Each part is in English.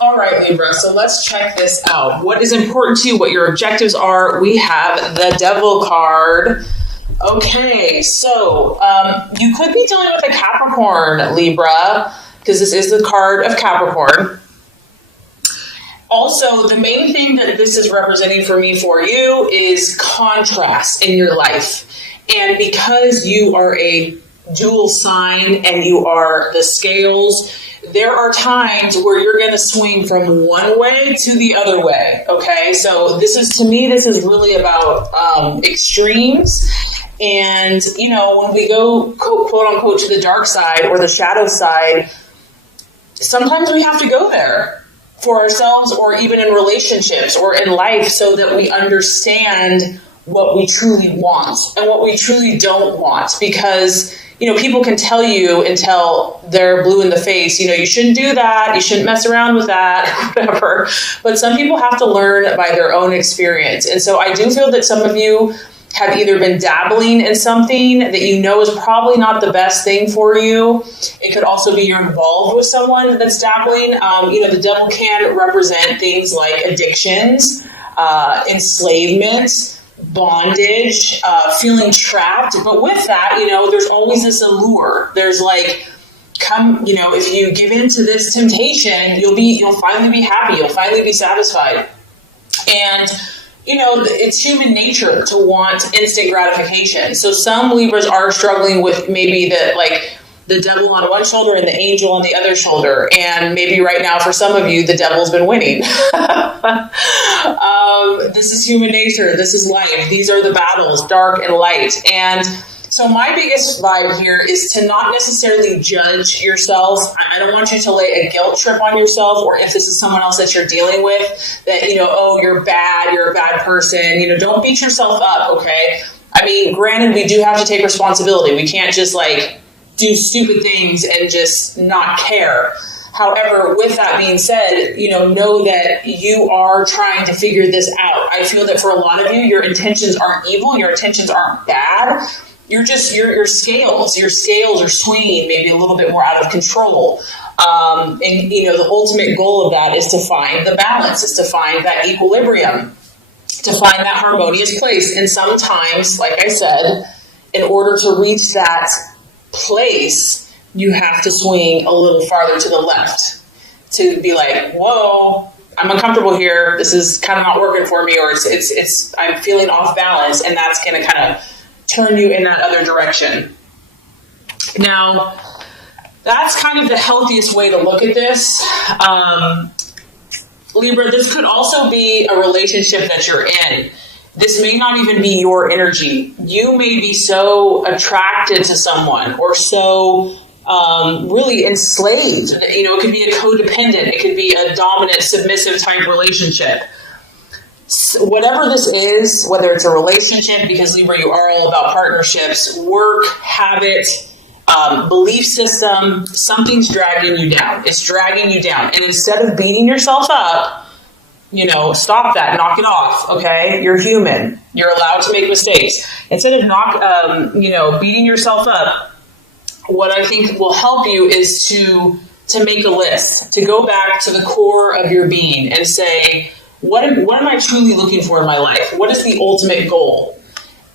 All right, Libra, so let's check this out. What is important to you, what your objectives are? We have the Devil card. Okay, so you could be dealing with a Capricorn, Libra, because this is the card of Capricorn. Also, the main thing that this is representing for me for you is contrast in your life. And because you are a dual sign and you are the scales, there are times where you're going to swing from one way to the other way. Okay, so this is, to me, this is really about extremes. And, you know, when we go, quote unquote, to the dark side or the shadow side, sometimes we have to go there for ourselves or even in relationships or in life so that we understand what we truly want and what we truly don't want. Because, you know, people can tell you until they're blue in the face, you know, you shouldn't do that, you shouldn't mess around with that, whatever. But some people have to learn by their own experience. And so I do feel that some of you have either been dabbling in something that you know is probably not the best thing for you. It could also be you're involved with someone that's dabbling. You know, the devil can represent things like addictions, enslavement, bondage, feeling trapped. But with that, you know, there's always this allure. There's like, come, you know, if you give in to this temptation, you'll finally be happy. You'll finally be satisfied. And you know, it's human nature to want instant gratification. So some Libras are struggling with maybe the devil on one shoulder and the angel on the other shoulder. And maybe right now for some of you, the devil's been winning. This is human nature. This is life. These are the battles, dark and light. And so my biggest vibe here is to not necessarily judge yourself. I don't want you to lay a guilt trip on yourself, or if this is someone else that you're dealing with, that, you know, oh, you're bad, you're a bad person. You know, don't beat yourself up, okay? I mean, granted, we do have to take responsibility. We can't just like do stupid things and just not care. However, with that being said, you know that you are trying to figure this out. I feel that for a lot of you, your intentions aren't evil, your intentions aren't bad. You're just, your scales are swinging maybe a little bit more out of control. And, you know, the ultimate goal of that is to find the balance, is to find that equilibrium, to find that harmonious place. And sometimes, like I said, in order to reach that place, you have to swing a little farther to the left to be like, whoa, I'm uncomfortable here. This is kind of not working for me, or it's I'm feeling off balance, and that's going to kind of turn you in that other direction. Now, that's kind of the healthiest way to look at this. Libra, this could also be a relationship that you're in. This may not even be your energy. You may be so attracted to someone or so really enslaved. You know, it could be a codependent. It could be a dominant, submissive type relationship. Whatever this is, whether it's a relationship, because Libra, you are all about partnerships, work, habit, belief system, something's dragging you down. It's dragging you down. And instead of beating yourself up, you know, stop that, knock it off, okay? You're human. You're allowed to make mistakes. Instead of beating yourself up, what I think will help you is to make a list, to go back to the core of your being and say, what am I truly looking for in my life? What is the ultimate goal?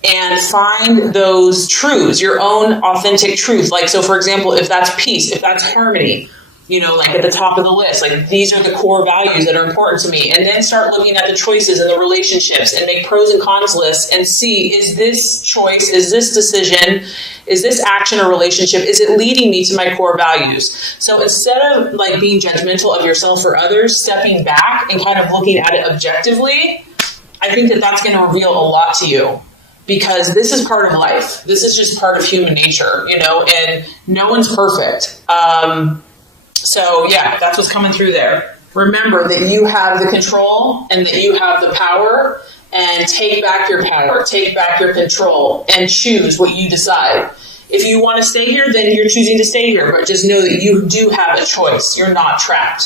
And find those truths, your own authentic truth. Like, so for example, if that's peace, if that's harmony, you know, like at the top of the list, like these are the core values that are important to me. And then start looking at the choices and the relationships and make pros and cons lists and see, is this choice, is this decision, is this action or relationship, is it leading me to my core values? So instead of like being judgmental of yourself or others, stepping back and kind of looking at it objectively, I think that that's going to reveal a lot to you. Because this is part of life. This is just part of human nature, you know, and no one's perfect. So yeah, that's what's coming through there. Remember that you have the control and that you have the power, and take back your power, take back your control, and choose what you decide. If you want to stay here, then you're choosing to stay here, but just know that you do have a choice. You're not trapped.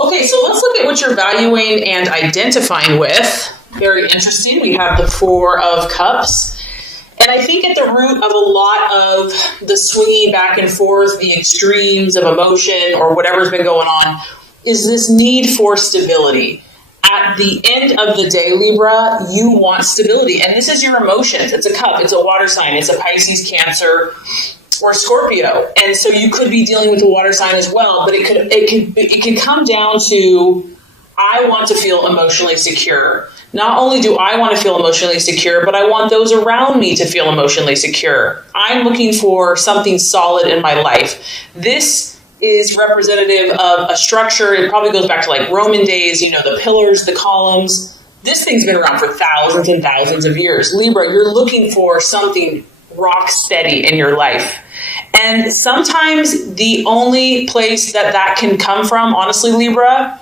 Okay, so let's look at what you're valuing and identifying with. Very interesting. We have the Four of Cups. And I think at the root of a lot of the swinging back and forth, the extremes of emotion or whatever's been going on, is this need for stability. At the end of the day, Libra, you want stability. And this is your emotions. It's a cup. It's a water sign. It's a Pisces, Cancer, or Scorpio. And so you could be dealing with a water sign as well. But it could come down to, I want to feel emotionally secure. Not only do I want to feel emotionally secure, but I want those around me to feel emotionally secure. I'm looking for something solid in my life. This is representative of a structure. It probably goes back to like Roman days, the pillars, the columns. This thing's been around for thousands and thousands of years. Libra, you're looking for something rock steady in your life. And sometimes the only place that can come from, honestly, Libra,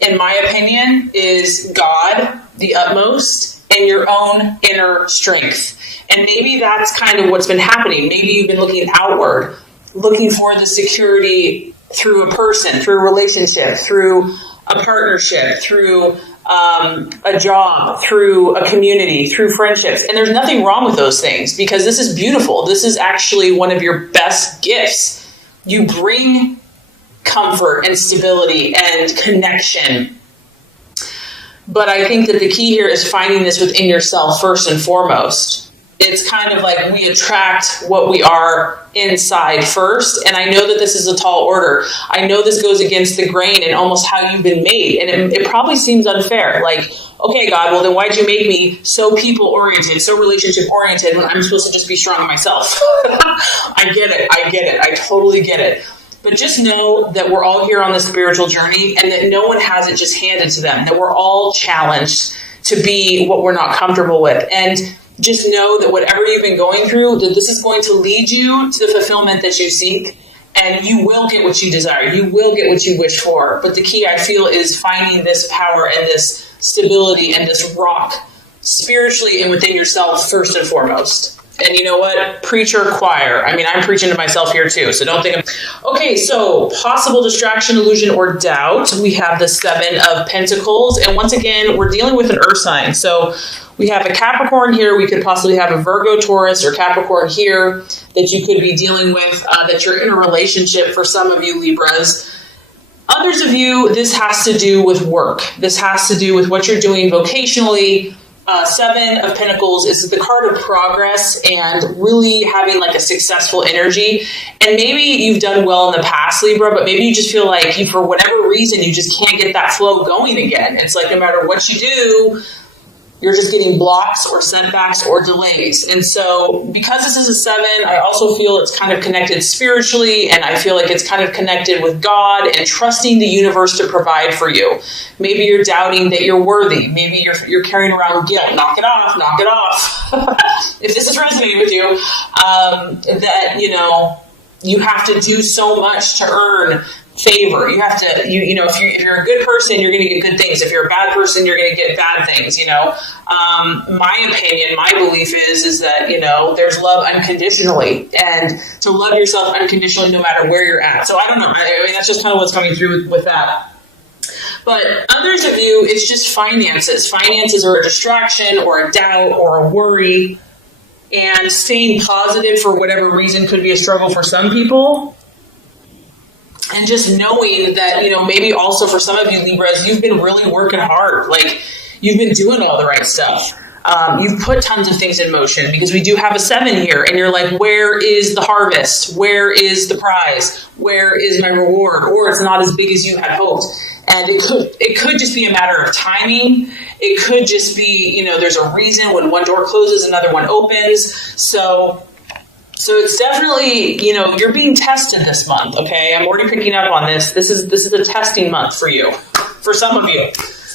in my opinion, is God, the utmost, and your own inner strength. And maybe that's kind of what's been happening. Maybe you've been looking outward, looking for the security through a person, through a relationship, through a partnership, through a job, through a community, through friendships. And there's nothing wrong with those things, because this is beautiful. This is actually one of your best gifts. You bring comfort and stability and connection. But I think that the key here is finding this within yourself first and foremost. It's kind of like we attract what we are inside first. And I know that this is a tall order. I know this goes against the grain and almost how you've been made. And it probably seems unfair. Like, okay, God, well, then why'd you make me so people-oriented, so relationship-oriented when I'm supposed to just be strong myself? I get it. I totally get it. But just know that we're all here on this spiritual journey, and that no one has it just handed to them, that we're all challenged to be what we're not comfortable with. And just know that whatever you've been going through, that this is going to lead you to the fulfillment that you seek, and you will get what you desire. You will get what you wish for. But the key, I feel, is finding this power and this stability and this rock spiritually and within yourself first and foremost. And you know what? Preacher, choir. I mean, I'm preaching to myself here too, so don't think Okay, so possible distraction, illusion, or doubt. We have the Seven of Pentacles. And once again, we're dealing with an earth sign. So we have a Capricorn here. We could possibly have a Virgo, Taurus, or Capricorn here that you could be dealing with, that you're in a relationship for some of you Libras. Others of you, this has to do with work. This has to do with what you're doing vocationally. Seven of Pentacles is the card of progress and really having like a successful energy. And maybe you've done well in the past, Libra, but maybe you just feel like for whatever reason, you just can't get that flow going again. It's like no matter what you do, you're just getting blocks or setbacks or delays. And so because this is a seven, I also feel it's kind of connected spiritually, and I feel like it's kind of connected with God and trusting the universe to provide for you. Maybe you're doubting that you're worthy. Maybe you're carrying around guilt. Knock it off, knock it off. If this is resonating with you, that, you have to do so much to earn favor. You have to, if you're a good person, you're going to get good things. If you're a bad person, you're going to get bad things, My opinion, my belief is that, there's love unconditionally, and to love yourself unconditionally no matter where you're at. So I don't know. I mean, that's just kind of what's coming through with that. But others of you, it's just finances. Finances are a distraction or a doubt or a worry. And staying positive for whatever reason could be a struggle for some people. And just knowing that, maybe also for some of you Libras, you've been really working hard. Like, you've been doing all the right stuff. You've put tons of things in motion, because we do have a seven here. And you're like, where is the harvest? Where is the prize? Where is my reward? Or it's not as big as you had hoped. And it could just be a matter of timing. It could just be, there's a reason when one door closes, another one opens. So it's definitely, you're being tested this month, okay? I'm already picking up on this. This is a testing month for you, for some of you.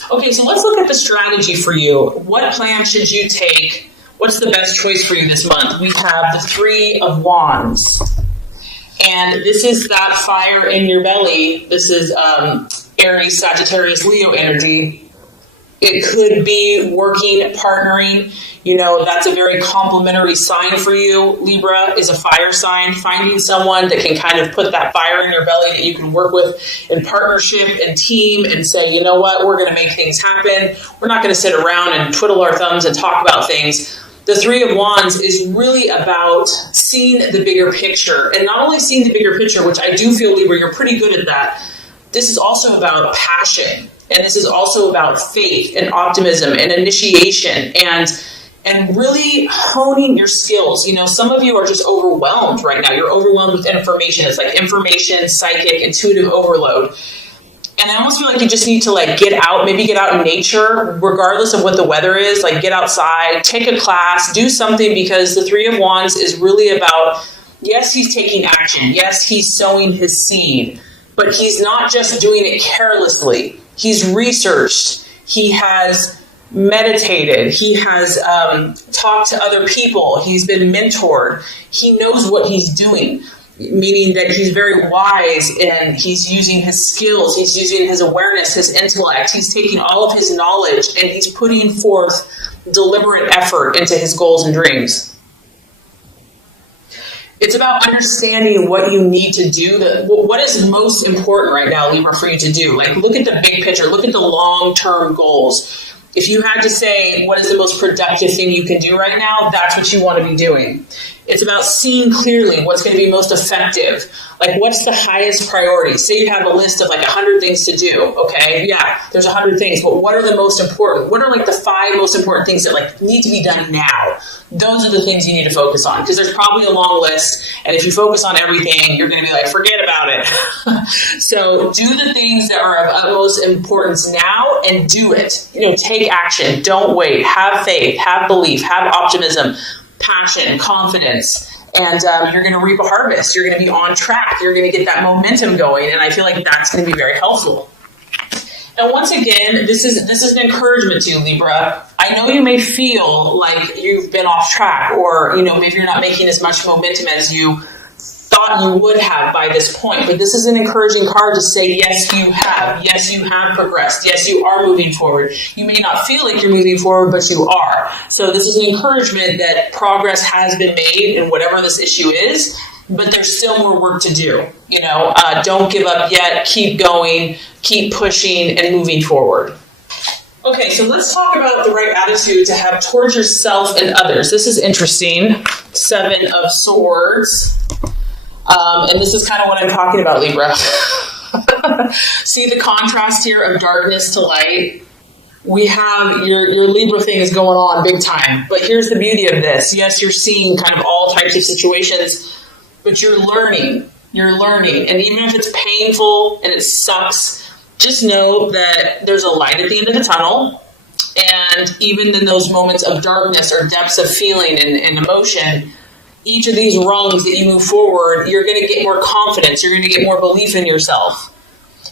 Okay, so let's look at the strategy for you. What plan should you take? What's the best choice for you this month? We have the Three of Wands. And this is that fire in your belly. This is Aries, Sagittarius, Leo energy. It could be working, partnering. That's a very complimentary sign for you. Libra is a fire sign. Finding someone that can kind of put that fire in your belly that you can work with in partnership and team and say, you know what, we're going to make things happen. We're not going to sit around and twiddle our thumbs and talk about things. The Three of Wands is really about seeing the bigger picture. And not only seeing the bigger picture, which I do feel, Libra, you're pretty good at that, this is also about passion. And this is also about faith and optimism and initiation and really honing your skills. Some of you are just overwhelmed right now. You're overwhelmed with information. It's like information, psychic, intuitive overload. And I almost feel like you just need to get out, maybe get out in nature, regardless of what the weather is, get outside, take a class, do something, because the Three of Wands is really about, yes, he's taking action. Yes, he's sowing his seed, but he's not just doing it carelessly. He's researched. He has meditated. He has talked to other people. He's been mentored. He knows what he's doing, meaning that he's very wise and he's using his skills. He's using his awareness, his intellect. He's taking all of his knowledge and he's putting forth deliberate effort into his goals and dreams. It's about understanding what you need to do. What is most important right now, Libra, for you to do? Look at the big picture. Look at the long-term goals. If you had to say what is the most productive thing you can do right now, that's what you want to be doing. It's about seeing clearly what's going to be most effective. What's the highest priority? Say you have a list of 100 things to do. Okay, yeah, there's 100 things, but what are the most important? What are the 5 most important things that need to be done now? Those are the things you need to focus on, because there's probably a long list, and if you focus on everything, you're going to be forget about it. So do the things that are of utmost importance now and do it. Take action. Don't wait. Have faith. Have belief. Have optimism, passion, confidence, and you're going to reap a harvest. You're going to be on track. You're going to get that momentum going, and I feel like that's going to be very helpful. And once again, this is an encouragement to you, Libra. I know you may feel like you've been off track, or maybe you're not making as much momentum as you thought you would have by this point, but this is an encouraging card to say, yes, you have. Yes, you have progressed. Yes, you are moving forward. You may not feel like you're moving forward, but you are. So this is an encouragement that progress has been made in whatever this issue is, but there's still more work to do. Don't give up yet. Keep going, keep pushing and moving forward. Okay, so let's talk about the right attitude to have towards yourself and others. This is interesting. 7 of Swords. And this is kind of what I'm talking about, Libra. See the contrast here of darkness to light? We have your Libra thing is going on big time. But here's the beauty of this. Yes, you're seeing kind of all types of situations, but you're learning. You're learning. And even if it's painful and it sucks, just know that there's a light at the end of the tunnel. And even in those moments of darkness or depths of feeling and emotion, each of these rungs that you move forward, you're going to get more confidence. You're going to get more belief in yourself.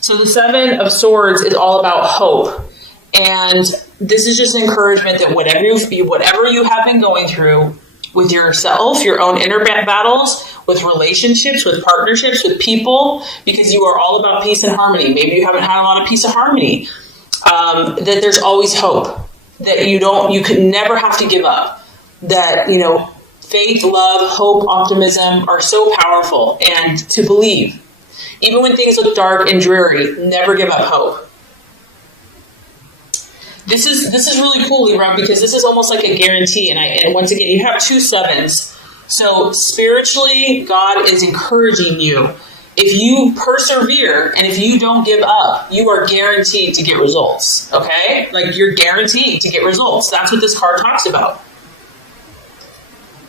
So the 7 of Swords is all about hope. And this is just an encouragement that whatever you have been going through with yourself, your own inner battles, with relationships, with partnerships, with people, because you are all about peace and harmony. Maybe you haven't had a lot of peace and harmony. That there's always hope. That you can never have to give up. That, faith, love, hope, optimism are so powerful, and to believe. Even when things look dark and dreary, never give up hope. This is really cool, Libra, because this is almost like a guarantee. And once again, you have 2 sevens. So spiritually, God is encouraging you. If you persevere and if you don't give up, you are guaranteed to get results. Okay? You're guaranteed to get results. That's what this card talks about.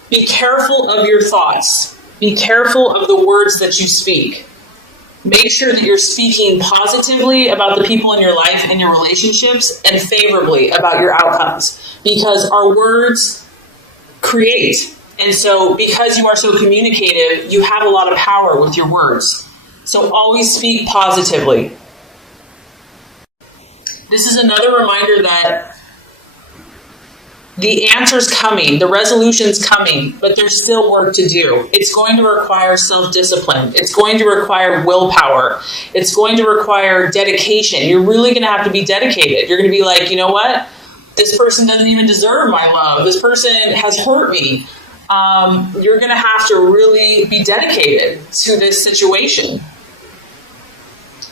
Be careful of your thoughts. Be careful of the words that you speak. Make sure that you're speaking positively about the people in your life and your relationships, and favorably about your outcomes, because our words create. And so because you are so communicative, you have a lot of power with your words. So always speak positively. This is another reminder that the answer's coming, the resolution's coming, but there's still work to do. It's going to require self-discipline. It's going to require willpower. It's going to require dedication. You're really going to have to be dedicated. You're going to be like, you know what? This person doesn't even deserve my love. This person has hurt me. You're going to have to really be dedicated to this situation.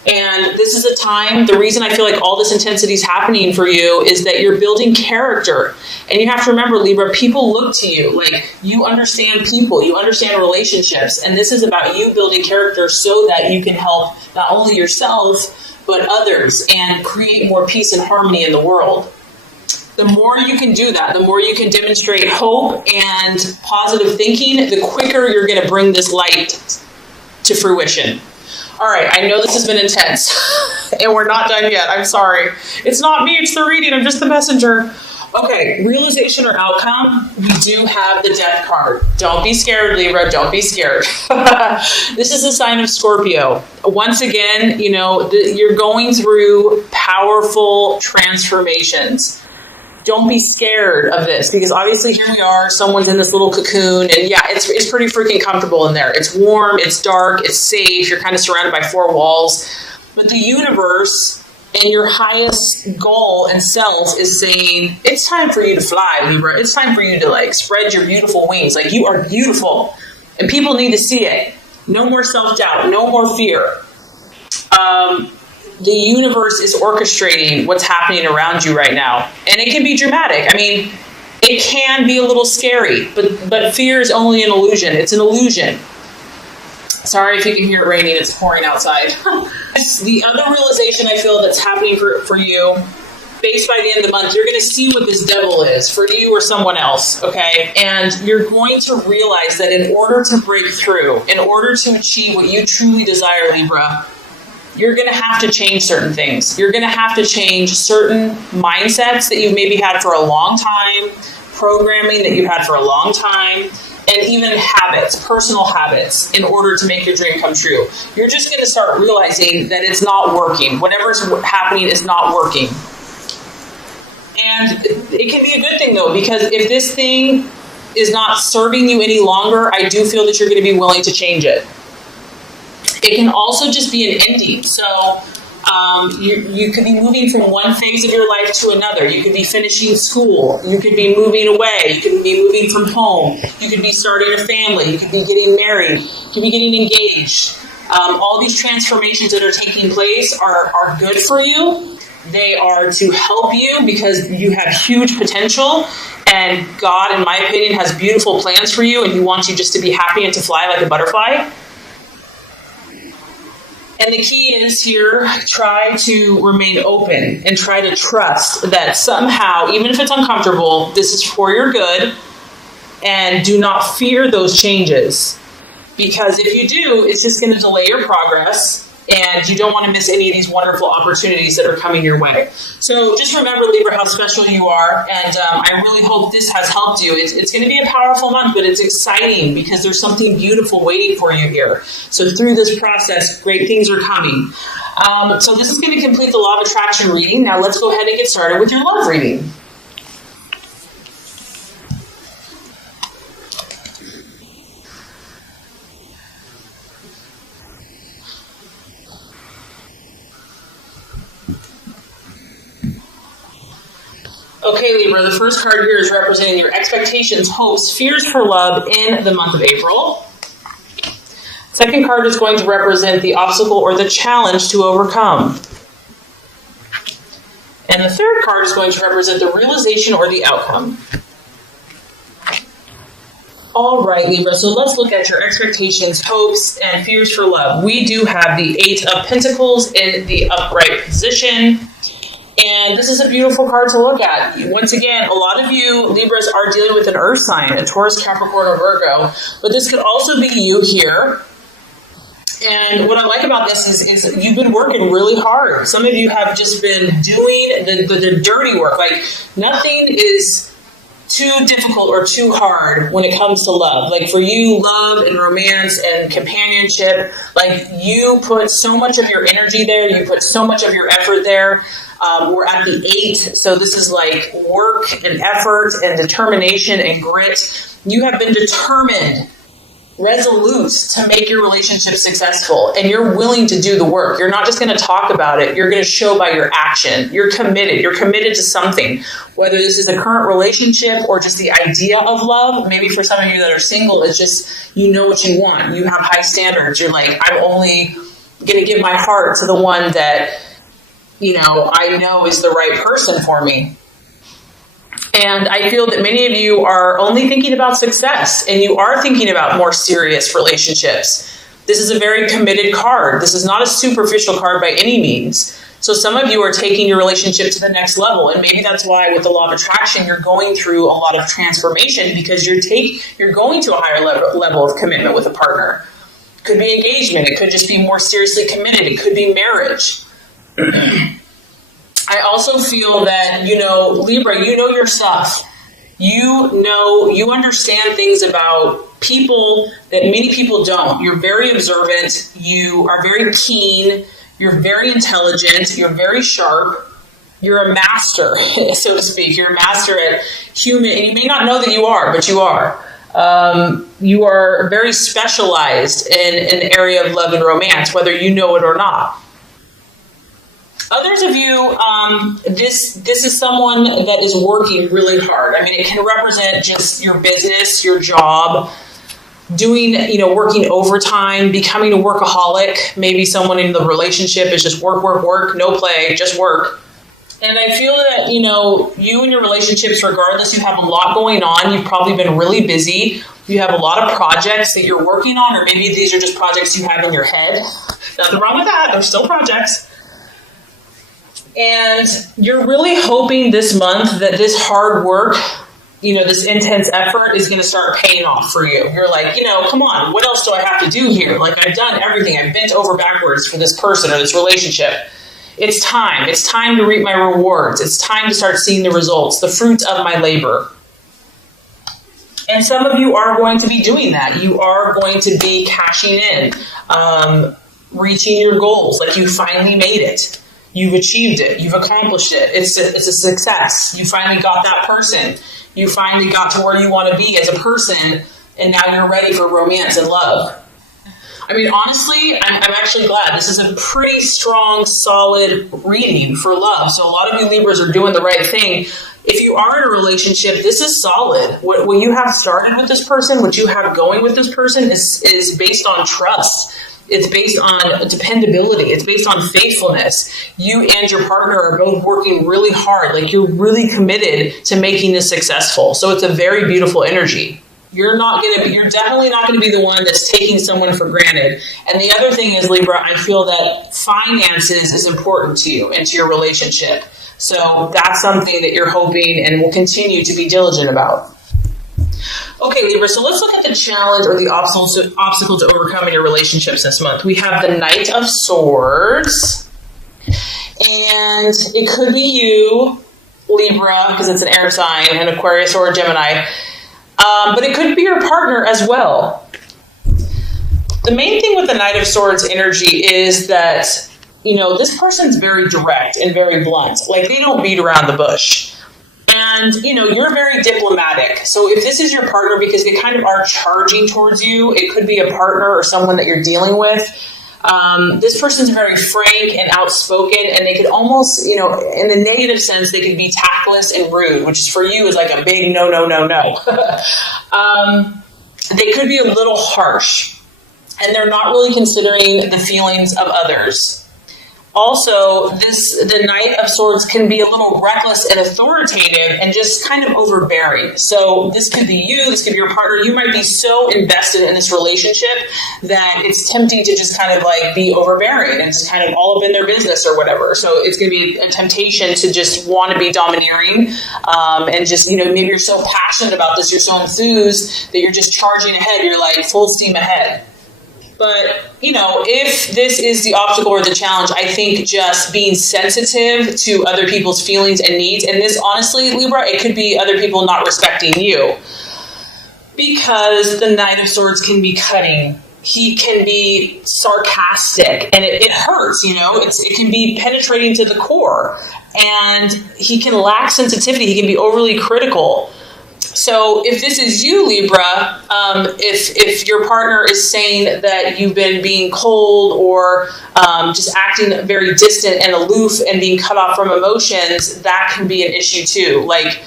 And this is a time, the reason I feel like all this intensity is happening for you is that you're building character. And you have to remember, Libra, people look to you. Like, you understand people, you understand relationships. And this is about you building character so that you can help not only yourself, but others and create more peace and harmony in the world. The more you can do that, the more you can demonstrate hope and positive thinking, the quicker you're going to bring this light to fruition. All right, I know this has been intense, and we're not done yet. I'm sorry. It's not me, it's the reading. I'm just the messenger. Okay, realization or outcome, we do have the Death card. Don't be scared, Libra. Don't be scared. This is a sign of Scorpio. Once again, you know, you're going through powerful transformations. Don't be scared of this, because obviously here we are, someone's in this little cocoon, and yeah, it's pretty freaking comfortable in there. It's warm, it's dark, it's safe, you're kind of surrounded by four walls. But the universe and your highest goal and self is saying, it's time for you to fly, Libra. It's time for you to like spread your beautiful wings. Like, you are beautiful, and people need to see it. No more self-doubt, no more fear. The universe is orchestrating what's happening around you right now. And it can be dramatic. I mean, it can be a little scary, but fear is only an illusion. It's an illusion. Sorry if you can hear it raining. It's pouring outside. The other realization I feel that's happening for you, based by the end of the month, you're going to see what this devil is for you or someone else, okay? And you're going to realize that in order to break through, in order to achieve what you truly desire, Libra, you're going to have to change certain things. You're going to have to change certain mindsets that you've maybe had for a long time, programming that you've had for a long time, and even habits, personal habits, in order to make your dream come true. You're just going to start realizing that it's not working. Whatever's happening is not working. And it can be a good thing, though, because if this thing is not serving you any longer, I do feel that you're going to be willing to change it. It can also just be an ending. So you could be moving from one phase of your life to another. You could be finishing school. You could be moving away. You could be moving from home. You could be starting a family. You could be getting married. You could be getting engaged. All these transformations that are taking place are good for you. They are to help you because you have huge potential. And God, in my opinion, has beautiful plans for you. And He wants you just to be happy and to fly like a butterfly. And the key is here, try to remain open and try to trust that somehow, even if it's uncomfortable, this is for your good. And do not fear those changes. Because if you do, it's just going to delay your progress. And you don't want to miss any of these wonderful opportunities that are coming your way. So just remember, Libra, how special you are. And I really hope this has helped you. It's going to be a powerful month, but it's exciting because there's something beautiful waiting for you here. So through this process, great things are coming. So this is going to complete the Law of Attraction reading. Now let's go ahead and get started with your love reading. Okay, Libra, the first card here is representing your expectations, hopes, fears for love in the month of April. Second card is going to represent the obstacle or the challenge to overcome. And the third card is going to represent the realization or the outcome. All right, Libra, so let's look at your expectations, hopes, and fears for love. We do have the Eight of Pentacles in the upright position. And this is a beautiful card to look at. Once again, a lot of you Libras are dealing with an earth sign, a Taurus, Capricorn, or Virgo. But this could also be you here. And what I like about this is you've been working really hard. Some of you have just been doing the dirty work. Like, nothing is too difficult or too hard when it comes to love. Like, for you, love and romance and companionship, like, you put so much of your energy there. You put so much of your effort there. We're at the 8, so this is like work and effort and determination and grit. You have been determined, resolute to make your relationship successful, and you're willing to do the work. You're not just going to talk about it. You're going to show by your action. You're committed. You're committed to something, whether this is a current relationship or just the idea of love. Maybe for some of you that are single, it's just, you know what you want. You have high standards. You're like, I'm only going to give my heart to the one that, I know is the right person for me. And I feel that many of you are only thinking about success, and you are thinking about more serious relationships. This is a very committed card. This is not a superficial card by any means. So some of you are taking your relationship to the next level, and maybe that's why with the law of attraction, you're going through a lot of transformation, because you're going to a higher level of commitment with a partner. It could be engagement. It could just be more seriously committed. It could be marriage. I also feel that, Libra, you know your stuff. You understand things about people that many people don't. You're very observant. You are very keen. You're very intelligent. You're very sharp. You're a master, so to speak. You're a master at human, and you may not know that you are, but you are. You are very specialized in an area of love and romance, whether you know it or not. Others of you, this is someone that is working really hard. I mean, it can represent just your business, your job, doing, working overtime, becoming a workaholic. Maybe someone in the relationship is just work, no play, just work. And I feel that, you and your relationships, regardless, you have a lot going on. You've probably been really busy. You have a lot of projects that you're working on, or maybe these are just projects you have in your head. Nothing wrong with that. They're still projects. And you're really hoping this month that this hard work, this intense effort is going to start paying off for you. You're like, come on, what else do I have to do here? Like, I've done everything. I've bent over backwards for this person or this relationship. It's time. It's time to reap my rewards. It's time to start seeing the results, the fruits of my labor. And some of you are going to be doing that. You are going to be cashing in, reaching your goals. Like, you finally made it. You've achieved it. You've accomplished it. It's a success. You finally got that person. You finally got to where you want to be as a person, and now you're ready for romance and love. I mean, honestly, I'm actually glad. This is a pretty strong, solid reading for love. So a lot of you Libras are doing the right thing. If you are in a relationship, this is solid. What you have started with this person, what you have going with this person is based on trust. It's based on dependability. It's based on faithfulness. You and your partner are both working really hard. Like, you're really committed to making this successful. So it's a very beautiful energy. You're definitely not going to be the one that's taking someone for granted. And the other thing is, Libra, I feel that finances is important to you and to your relationship. So that's something that you're hoping and will continue to be diligent about. Okay, Libra, so let's look at the challenge or the obstacle to overcome in your relationships this month. We have the Knight of Swords, and it could be you, Libra, because it's an air sign, an Aquarius or a Gemini, but it could be your partner as well. The main thing with the Knight of Swords energy is that, this person's very direct and very blunt. Like, they don't beat around the bush. And, you're very diplomatic. So if this is your partner, because they kind of are charging towards you, it could be a partner or someone that you're dealing with. This person's very frank and outspoken, and they could almost, in the negative sense, they could be tactless and rude, which is for you is like a big no. They could be a little harsh, and they're not really considering the feelings of others. Also, the Knight of Swords can be a little reckless and authoritative and just kind of overbearing. So this could be you, this could be your partner. You might be so invested in this relationship that it's tempting to just kind of like be overbearing and just kind of all up in their business or whatever. So it's going to be a temptation to just want to be domineering and just, maybe you're so passionate about this, you're so enthused that you're just charging ahead. You're like full steam ahead. But, if this is the obstacle or the challenge, I think just being sensitive to other people's feelings and needs, and this, honestly, Libra, it could be other people not respecting you. Because the Knight of Swords can be cutting. He can be sarcastic, and it hurts, it can be penetrating to the core. And he can lack sensitivity. He can be overly critical. So if this is you, Libra, if your partner is saying that you've been being cold or just acting very distant and aloof and being cut off from emotions, that can be an issue too. Like,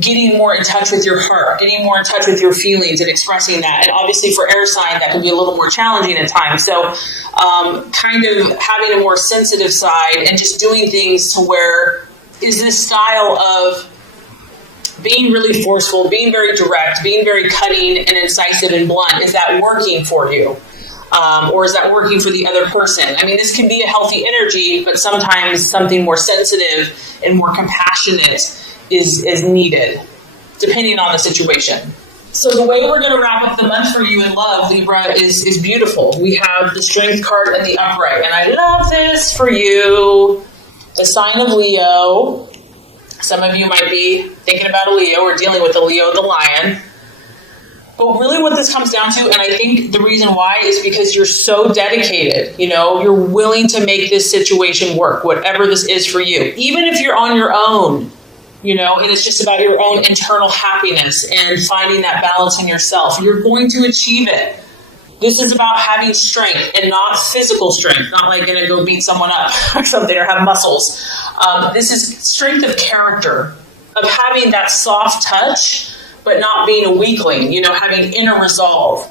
getting more in touch with your heart, getting more in touch with your feelings and expressing that. And obviously for air sign, that can be a little more challenging at times. So kind of having a more sensitive side and just doing things to where is this style of being really forceful, being very direct, being very cutting and incisive and blunt, is that working for you? Or is that working for the other person? I mean, this can be a healthy energy, but sometimes something more sensitive and more compassionate is needed, depending on the situation. So the way we're going to wrap up the month for you in love, Libra, is beautiful. We have the Strength card and the Upright, and I love this for you. The sign of Leo. Some of you might be thinking about a Leo or dealing with a Leo, the lion. But really what this comes down to, and I think the reason why, is because you're so dedicated. You know, you're willing to make this situation work, whatever this is for you. Even if you're on your own, you know, and it's just about your own internal happiness and finding that balance in yourself. You're going to achieve it. This is about having strength and not physical strength, not like going to go beat someone up or something or have muscles. This is strength of character, of having that soft touch, but not being a weakling, you know, having inner resolve.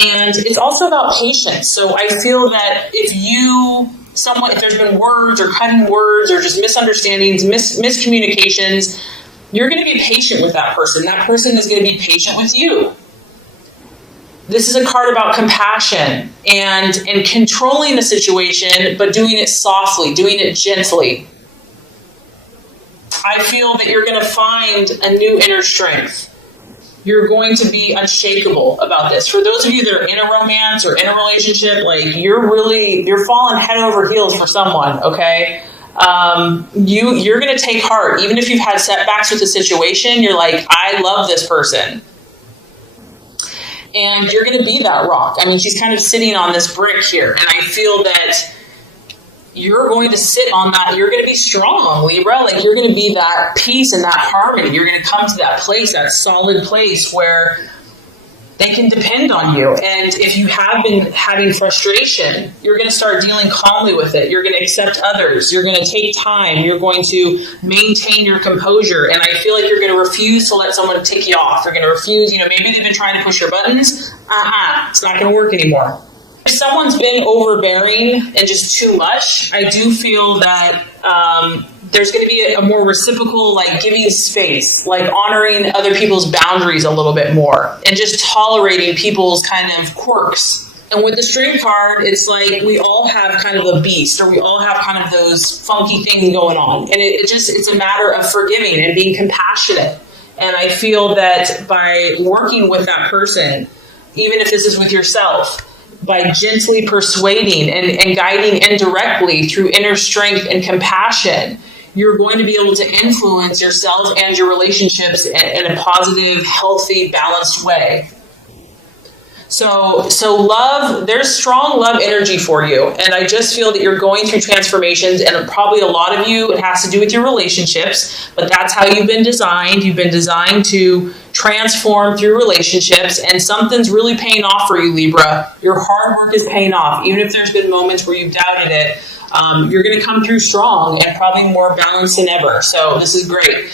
And it's also about patience. So I feel that if there's been words or cutting words or just misunderstandings, miscommunications, you're going to be patient with that person. That person is going to be patient with you. This is a card about compassion and controlling the situation, but doing it softly, doing it gently. I feel that you're going to find a new inner strength. You're going to be unshakable about this. For those of you that are in a romance or in a relationship, like you're falling head over heels for someone, okay? You're going to take heart. Even if you've had setbacks with the situation, you're like, I love this person. And you're going to be that rock. I mean, she's kind of sitting on this brick here. And I feel that you're going to sit on that. You're going to be strong, Libra. Like, you're going to be that peace and that harmony. You're going to come to that place, that solid place where they can depend on you. And if you have been having frustration, you're going to start dealing calmly with it. You're going to accept others. You're going to take time. You're going to maintain your composure. And I feel like you're going to refuse to let someone tick you off. You're going to refuse, maybe they've been trying to push your buttons. It's not going to work anymore. If someone's been overbearing and just too much, I do feel that there's going to be a more reciprocal, like giving space, like honoring other people's boundaries a little bit more and just tolerating people's kind of quirks. And with the Strength card, it's like we all have kind of a beast, or we all have kind of those funky things going on. And it's a matter of forgiving and being compassionate. And I feel that by working with that person, even if this is with yourself, by gently persuading and guiding indirectly through inner strength and compassion, you're going to be able to influence yourself and your relationships in a positive, healthy, balanced way. So love, there's strong love energy for you. And I just feel that you're going through transformations, and probably a lot of you, it has to do with your relationships, but that's how you've been designed. You've been designed to transform through relationships, and something's really paying off for you, Libra. Your hard work is paying off. Even if there's been moments where you've doubted it, you're going to come through strong and probably more balanced than ever. So this is great.